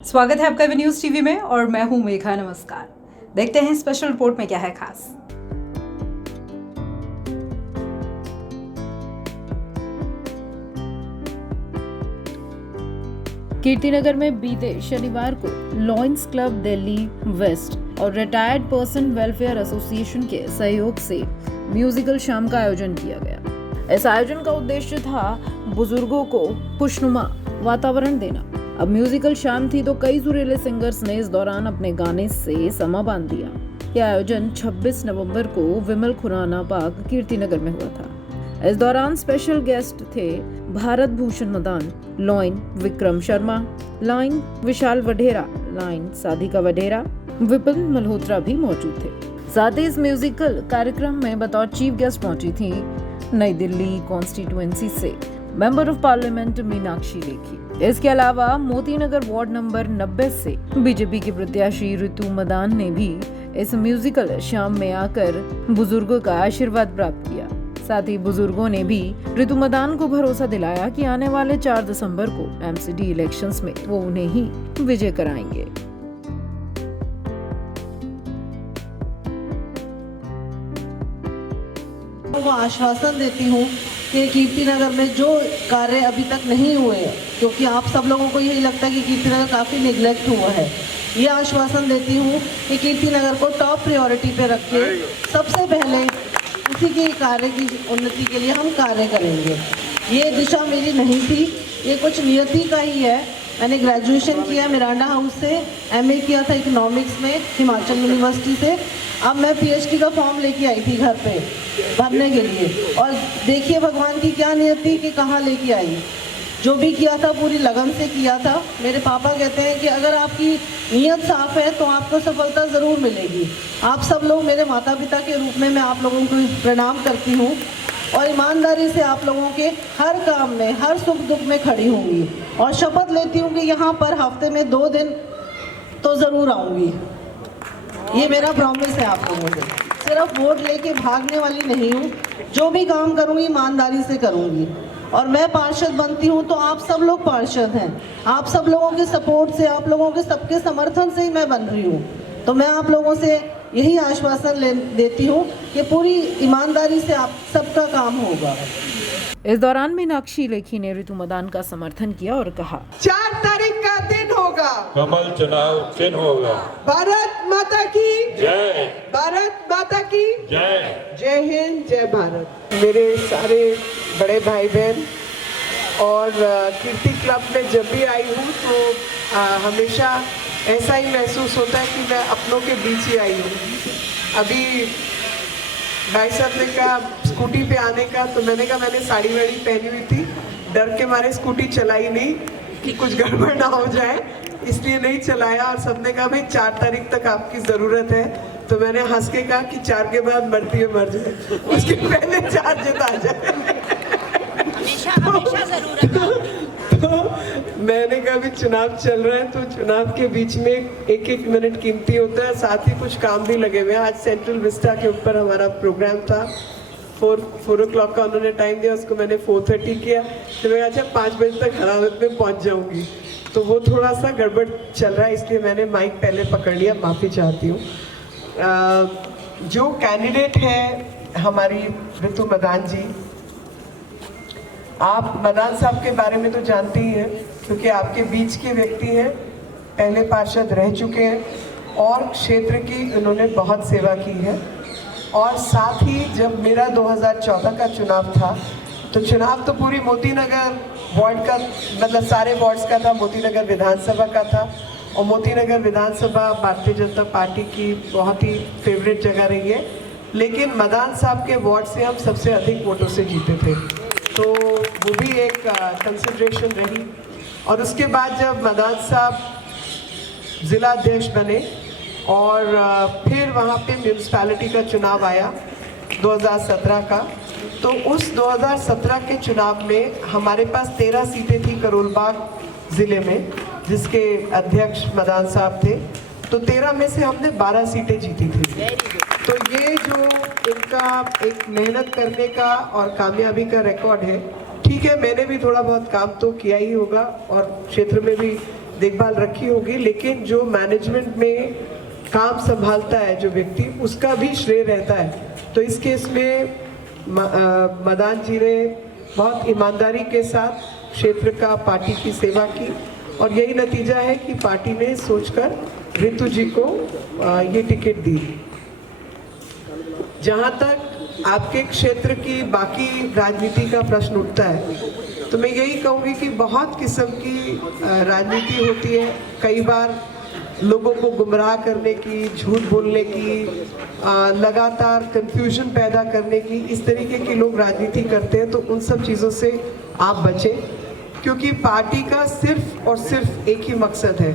स्वागत है आपका वी न्यूज टीवी में और मैं हूं मेघा। नमस्कार। देखते हैं स्पेशल रिपोर्ट में क्या है खास। कीर्तिनगर में बीते शनिवार को लॉयंस क्लब दिल्ली वेस्ट और रिटायर्ड पर्सन वेलफेयर एसोसिएशन के सहयोग से म्यूजिकल शाम का आयोजन किया गया। इस आयोजन का उद्देश्य था बुजुर्गों को खुशनुमा वातावरण देना। अब म्यूजिकल शाम थी तो कई सुरीले सिंगर्स ने इस दौरान अपने गाने से समा बांध दिया। यह आयोजन 26 नवंबर को विमल खुराना बाग कीर्तिनगर में हुआ था। इस दौरान स्पेशल गेस्ट थे भारत भूषण मदान, लॉइन विक्रम शर्मा, लाइन विशाल वढेरा, लाइन साधिका वढेरा, विपिन मल्होत्रा भी मौजूद थे। साथ ही इस म्यूजिकल कार्यक्रम में बतौर चीफ गेस्ट पहुंची थी नई दिल्ली कॉन्स्टिट्यूएंसी से member of parliament Meenakshi Lekhi. इसके अलावा मोतीनगर वार्ड नंबर 90 से बीजेपी के प्रत्याशी ऋतु मदान ने भी इस म्यूजिकल शाम में आकर बुजुर्गों का आशीर्वाद प्राप्त किया। साथ ही बुजुर्गों ने भी ऋतु मदान को भरोसा दिलाया कि आने वाले 4 दिसंबर को एमसीडी इलेक्शंस में वो उन्हें ही विजय कराएंगे। वो आश्वासन देती हूँ कि कीर्तिनगर में जो कार्य अभी तक नहीं हुए हैं, क्योंकि आप सब लोगों को यही लगता है कि कीर्तिनगर काफ़ी निगलेक्ट हुआ है, ये आश्वासन देती हूँ कि कीर्तिनगर को टॉप प्रायोरिटी पे रख के सबसे पहले उसी के कार्य की उन्नति के लिए हम कार्य करेंगे। ये दिशा मेरी नहीं थी, ये कुछ नियति का ही है। मैंने ग्रेजुएशन किया मिरांडा हाउस से, एमए किया था इकोनॉमिक्स में हिमाचल यूनिवर्सिटी से। अब मैं पीएचडी का फॉर्म लेके आई थी घर पे भरने के लिए, और देखिए भगवान की क्या नियति कि कहाँ लेके आई। जो भी किया था पूरी लगन से किया था। मेरे पापा कहते हैं कि अगर आपकी नीयत साफ है तो आपको सफलता ज़रूर मिलेगी। आप सब लोग मेरे माता पिता के रूप में मैं आप लोगों को प्रणाम करती हूँ और ईमानदारी से आप लोगों के हर काम में, हर सुख दुख में खड़ी होंगी, और शपथ लेती हूँ कि यहाँ पर हफ्ते में 2 दिन तो ज़रूर आऊँगी। ये मेरा प्रॉमिस है आप लोगों से। सिर्फ वोट लेके भागने वाली नहीं हूँ, जो भी काम करूँगी ईमानदारी से करूँगी। और मैं पार्षद बनती हूँ तो आप सब लोग पार्षद हैं, आप सब लोगों के सपोर्ट से, आप लोगों के सबके समर्थन से ही मैं बन रही हूँ। तो मैं आप लोगों से यही आश्वासन देती हूँ कि पूरी ईमानदारी से आप सबका काम होगा। इस दौरान मीनाक्षी लेखी ने ऋतु मदान का समर्थन किया और कहा, 4 तारीख का दिन होगा, कमल चुनाव चिन्ह होगा। भारत माता की जय, भारत माता की जय। जय हिंद, जय भारत। मेरे सारे बड़े भाई बहन और कीर्ति क्लब में जब भी आई हूँ तो हमेशा ऐसा ही महसूस होता है कि मैं अपनों के बीच ही आई हूँ। अभी भाई साहब ने कहा स्कूटी पे आने का, तो मैंने कहा मैंने साड़ी वाड़ी पहनी हुई थी, डर के मारे स्कूटी चलाई नहीं कि कुछ गड़बड़ ना हो जाए, इसलिए नहीं चलाया। और सबने कहा भाई 4 तारीख तक आपकी ज़रूरत है, तो मैंने हंस के कहा कि 4 के बाद मरती है मर जाए, उसके पहले 4 जिता जाए। हमेशा ज़रूरत। तो मैंने कहा अभी चुनाव चल रहा है तो चुनाव के बीच में एक मिनट कीमती होता है, साथ ही कुछ काम भी लगे हुए हैं। आज सेंट्रल विस्टा के ऊपर हमारा प्रोग्राम था, 4 o'clock का उन्होंने टाइम दिया, उसको मैंने 4:30 किया। तो मैं अच्छा 5 बजे तक हरारत में पहुंच जाऊंगी, तो वो थोड़ा सा गड़बड़ चल रहा है, इसलिए मैंने माइक पहले पकड़ लिया, माफ़ी चाहती हूँ। जो कैंडिडेट है हमारी ऋतु मदान जी, आप मदान साहब के बारे में तो जानते ही हैं क्योंकि आपके बीच के व्यक्ति हैं, पहले पार्षद रह चुके हैं और क्षेत्र की उन्होंने बहुत सेवा की है। और साथ ही जब मेरा 2014 का चुनाव था तो चुनाव तो पूरी मोतीनगर वार्ड का, मतलब सारे वार्ड्स का था, मोतीनगर विधानसभा का था। और मोतीनगर विधानसभा भारतीय जनता पार्टी की बहुत ही फेवरेट जगह रही है, लेकिन मदान साहब के वार्ड से हम सबसे अधिक वोटों से जीते थे, तो वो भी एक कंसिडरेशन रही। और उसके बाद जब मदान साहब ज़िला अध्यक्ष बने और फिर वहाँ पे म्यूनसिपैलिटी का चुनाव आया 2017 का, तो उस 2017 के चुनाव में हमारे पास 13 सीटें थी करोलबाग ज़िले में, जिसके अध्यक्ष मदान साहब थे। तो 13 में से हमने 12 सीटें जीती थी। तो ये जो इनका एक मेहनत करने का और कामयाबी का रिकॉर्ड है। ठीक है, मैंने भी थोड़ा बहुत काम तो किया ही होगा और क्षेत्र में भी देखभाल रखी होगी, लेकिन जो मैनेजमेंट में काम संभालता है जो व्यक्ति, उसका भी श्रेय रहता है। तो इस केस में मदान जी ने बहुत ईमानदारी के साथ क्षेत्र का, पार्टी की सेवा की और यही नतीजा है कि पार्टी ने सोचकर रितु जी को ये टिकट दी। जहाँ तक आपके क्षेत्र की बाकी राजनीति का प्रश्न उठता है, तो मैं यही कहूँगी कि बहुत किस्म की राजनीति होती है। कई बार लोगों को गुमराह करने की, झूठ बोलने की, लगातार कंफ्यूजन पैदा करने की, इस तरीके की लोग राजनीति करते हैं। तो उन सब चीज़ों से आप बचें, क्योंकि पार्टी का सिर्फ और सिर्फ एक ही मकसद है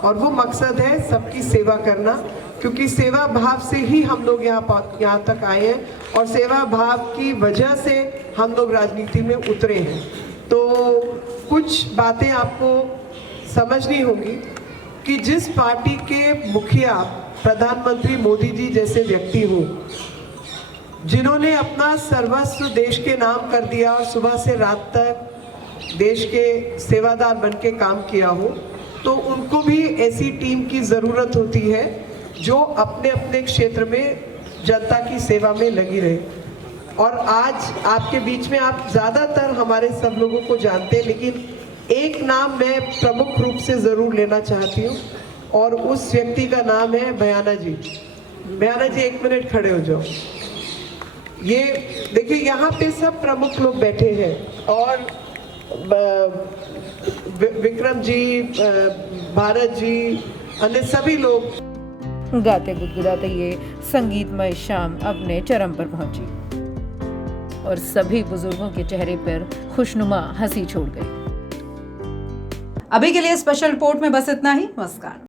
और वो मकसद है सबकी सेवा करना, क्योंकि सेवा भाव से ही हम लोग यहाँ तक आए हैं और सेवा भाव की वजह से हम लोग राजनीति में उतरे हैं। तो कुछ बातें आपको समझनी होगी कि जिस पार्टी के मुखिया प्रधानमंत्री मोदी जी जैसे व्यक्ति हो, जिन्होंने अपना सर्वस्व देश के नाम कर दिया और सुबह से रात तक देश के सेवादार बन के काम किया हो, तो उनको भी ऐसी टीम की ज़रूरत होती है जो अपने अपने क्षेत्र में जनता की सेवा में लगी रहे। और आज आपके बीच में आप ज़्यादातर हमारे सब लोगों को जानते हैं, लेकिन एक नाम मैं प्रमुख रूप से ज़रूर लेना चाहती हूँ और उस व्यक्ति का नाम है भयाना जी। भयाना जी, 1 मिनट खड़े हो जाओ। ये देखिए, यहाँ पे सब प्रमुख लोग बैठे हैं और विक्रम जी, भारत जी, अन्य सभी लोग। गाते गुदगुदाते ये संगीतमय शाम अपने चरम पर पहुंची और सभी बुजुर्गों के चेहरे पर खुशनुमा हंसी छोड़ गई। अभी के लिए स्पेशल रिपोर्ट में बस इतना ही। नमस्कार।